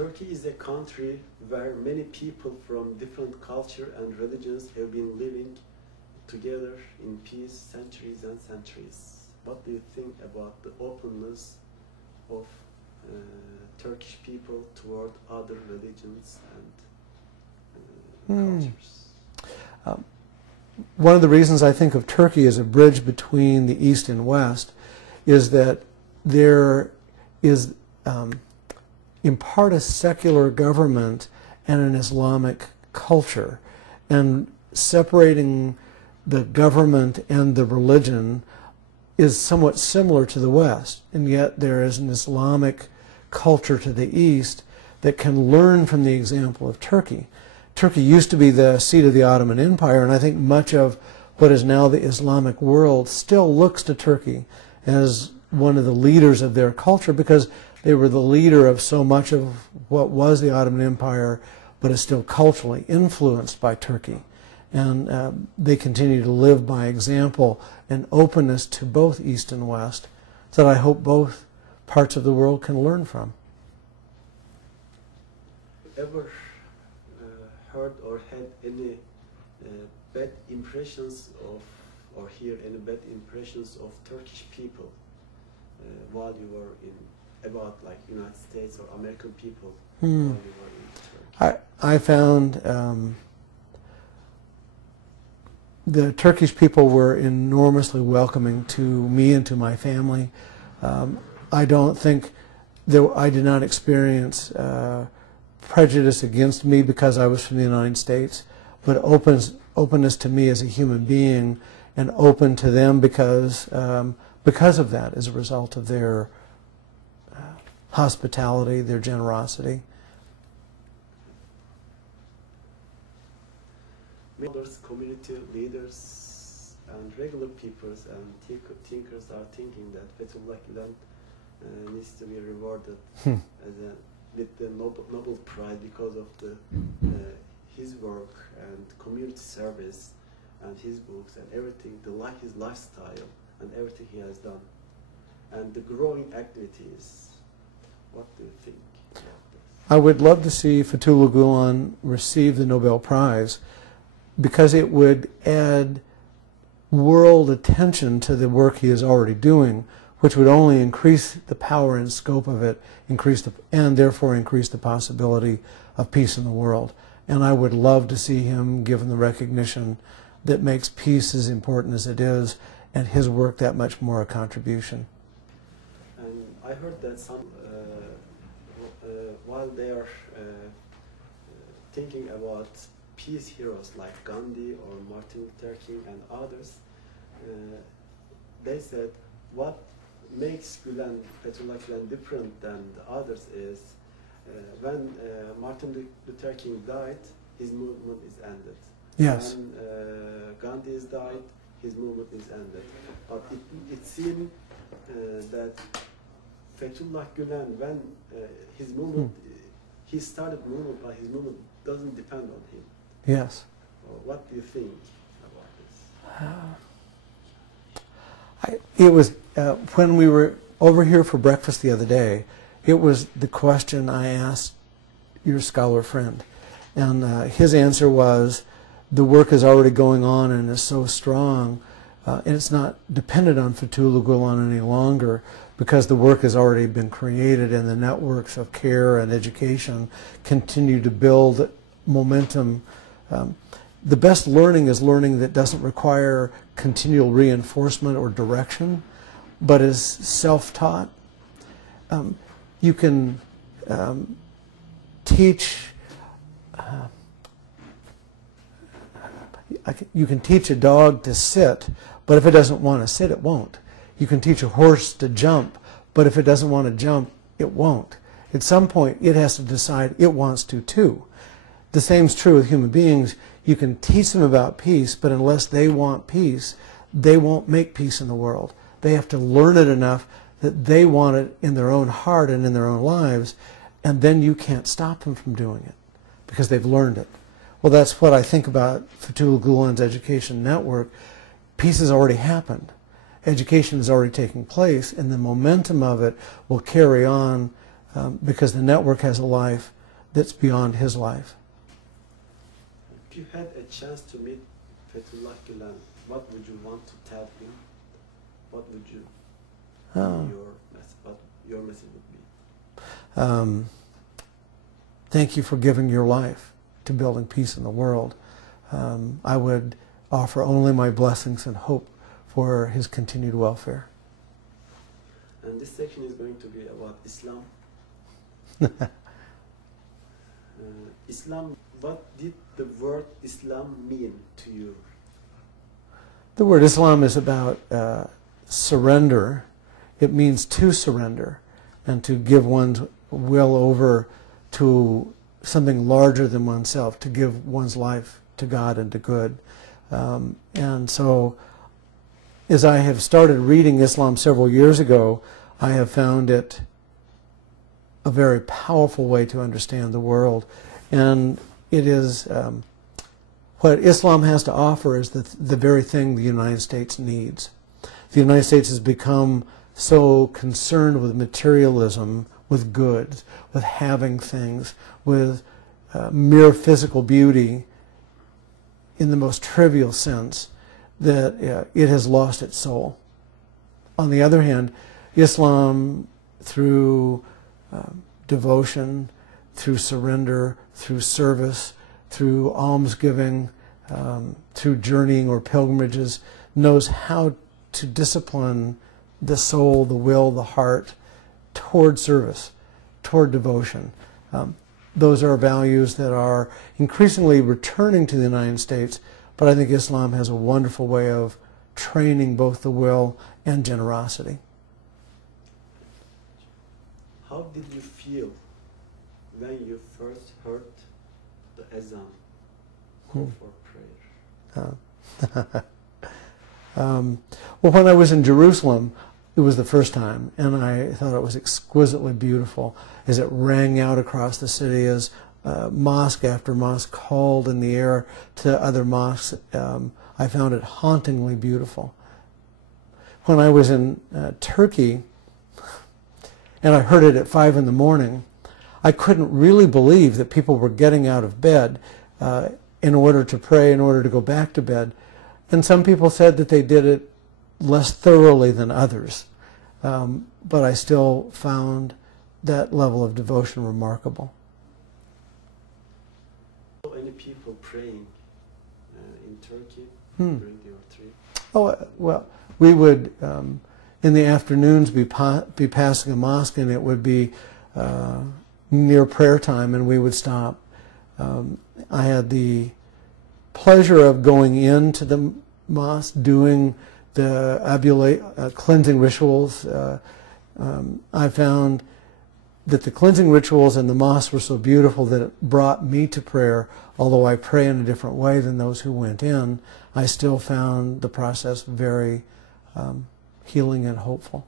Turkey is a country where many people from different culture and religions have been living together in peace centuries and centuries. What do you think about the openness of Turkish people toward other religions and cultures? One of the reasons I think of Turkey as a bridge between the East and West is that there is in part a secular government and an Islamic culture, and separating the government and the religion is somewhat similar to the West, and yet there is an Islamic culture to the East that can learn from the example of Turkey. Turkey used to be the seat of the Ottoman Empire, and I think much of what is now the Islamic world still looks to Turkey as one of the leaders of their culture, because they were the leader of so much of what was the Ottoman Empire, but is still culturally influenced by Turkey. And they continue to live by example and openness to both East and West that I hope both parts of the world can learn from. Ever heard or had any bad impressions of, or hear any bad impressions of Turkish people while you were in, about like United States or American people while you were in Turkey? I found the Turkish people were enormously welcoming to me and to my family. I don't think I did not experience prejudice against me because I was from the United States, but openness to me as a human being, and open to them because of that, as a result of their hospitality, their generosity. Others, community leaders and regular people and thinkers are thinking that Fethullah Gulen needs to be rewarded with the Nobel Prize because of his work and community service and his books and everything, his lifestyle and everything he has done, and the growing activities. What do you think about this? I would love to see Fethullah Gulen receive the Nobel Prize, because it would add world attention to the work he is already doing, which would only increase the power and scope of it, and therefore increase the possibility of peace in the world. And I would love to see him given the recognition that makes peace as important as it is, and his work that much more a contribution. And I heard that some, while they are thinking about peace heroes like Gandhi or Martin Luther King and others, they said what makes Fethullah Gulen different than the others is when Martin Luther King died, his movement is ended. Yes. When Gandhi has died, his movement is ended. But it seemed that Fethullah Gulen, when his movement, he started movement, but his movement doesn't depend on him. Yes. What do you think about this? It was when we were over here for breakfast the other day, it was the question I asked your scholar friend, and his answer was, the work is already going on and is so strong, and it's not dependent on Fethullah Gulen any longer, because the work has already been created and the networks of care and education continue to build momentum. The best learning is learning that doesn't require continual reinforcement or direction, but is self-taught. You can teach a dog to sit, but if it doesn't want to sit, it won't. You can teach a horse to jump, but if it doesn't want to jump, it won't. At some point, it has to decide it wants to too. The same is true with human beings. You can teach them about peace, but unless they want peace, they won't make peace in the world. They have to learn it enough that they want it in their own heart and in their own lives, and then you can't stop them from doing it because they've learned it. Well, that's what I think about Fethullah Gulen's education network. Peace has already happened. Education is already taking place, and the momentum of it will carry on because the network has a life that's beyond his life. If you had a chance to meet Fethullah Gulen, what would you want to tell him? What would you your message would be? Thank you for giving your life to building peace in the world. I would offer only my blessings and hope for his continued welfare. And this section is going to be about Islam. Islam, what did the word Islam mean to you? The word Islam is about surrender. It means to surrender and to give one's will over to something larger than oneself, to give one's life to God and to good. And so, as I have started reading Islam several years ago, I have found it a very powerful way to understand the world. And it is, what Islam has to offer is the very thing the United States needs. The United States has become so concerned with materialism, with goods, with having things, with mere physical beauty in the most trivial sense, that it has lost its soul. On the other hand, Islam, through devotion, through surrender, through service, through almsgiving, through journeying or pilgrimages, knows how to discipline the soul, the will, the heart toward service, toward devotion. Those are values that are increasingly returning to the United States, but I think Islam has a wonderful way of training both the will and generosity. How did you feel when you first heard the azan call for prayer? Well, when I was in Jerusalem, it was the first time, and I thought it was exquisitely beautiful as it rang out across the city, as mosque after mosque called in the air to other mosques. I found it hauntingly beautiful. When I was in Turkey, and I heard it at 5 in the morning, I couldn't really believe that people were getting out of bed in order to pray, in order to go back to bed. And some people said that they did it less thoroughly than others. But I still found that level of devotion remarkable. So many people praying in Turkey during your trip? Oh, well, we would, in the afternoons, be passing a mosque, and it would be near prayer time, and we would stop. I had the pleasure of going into the mosque, doing the cleansing rituals. I found that the cleansing rituals in the mosque were so beautiful that it brought me to prayer. Although I pray in a different way than those who went in, I still found the process very healing and hopeful.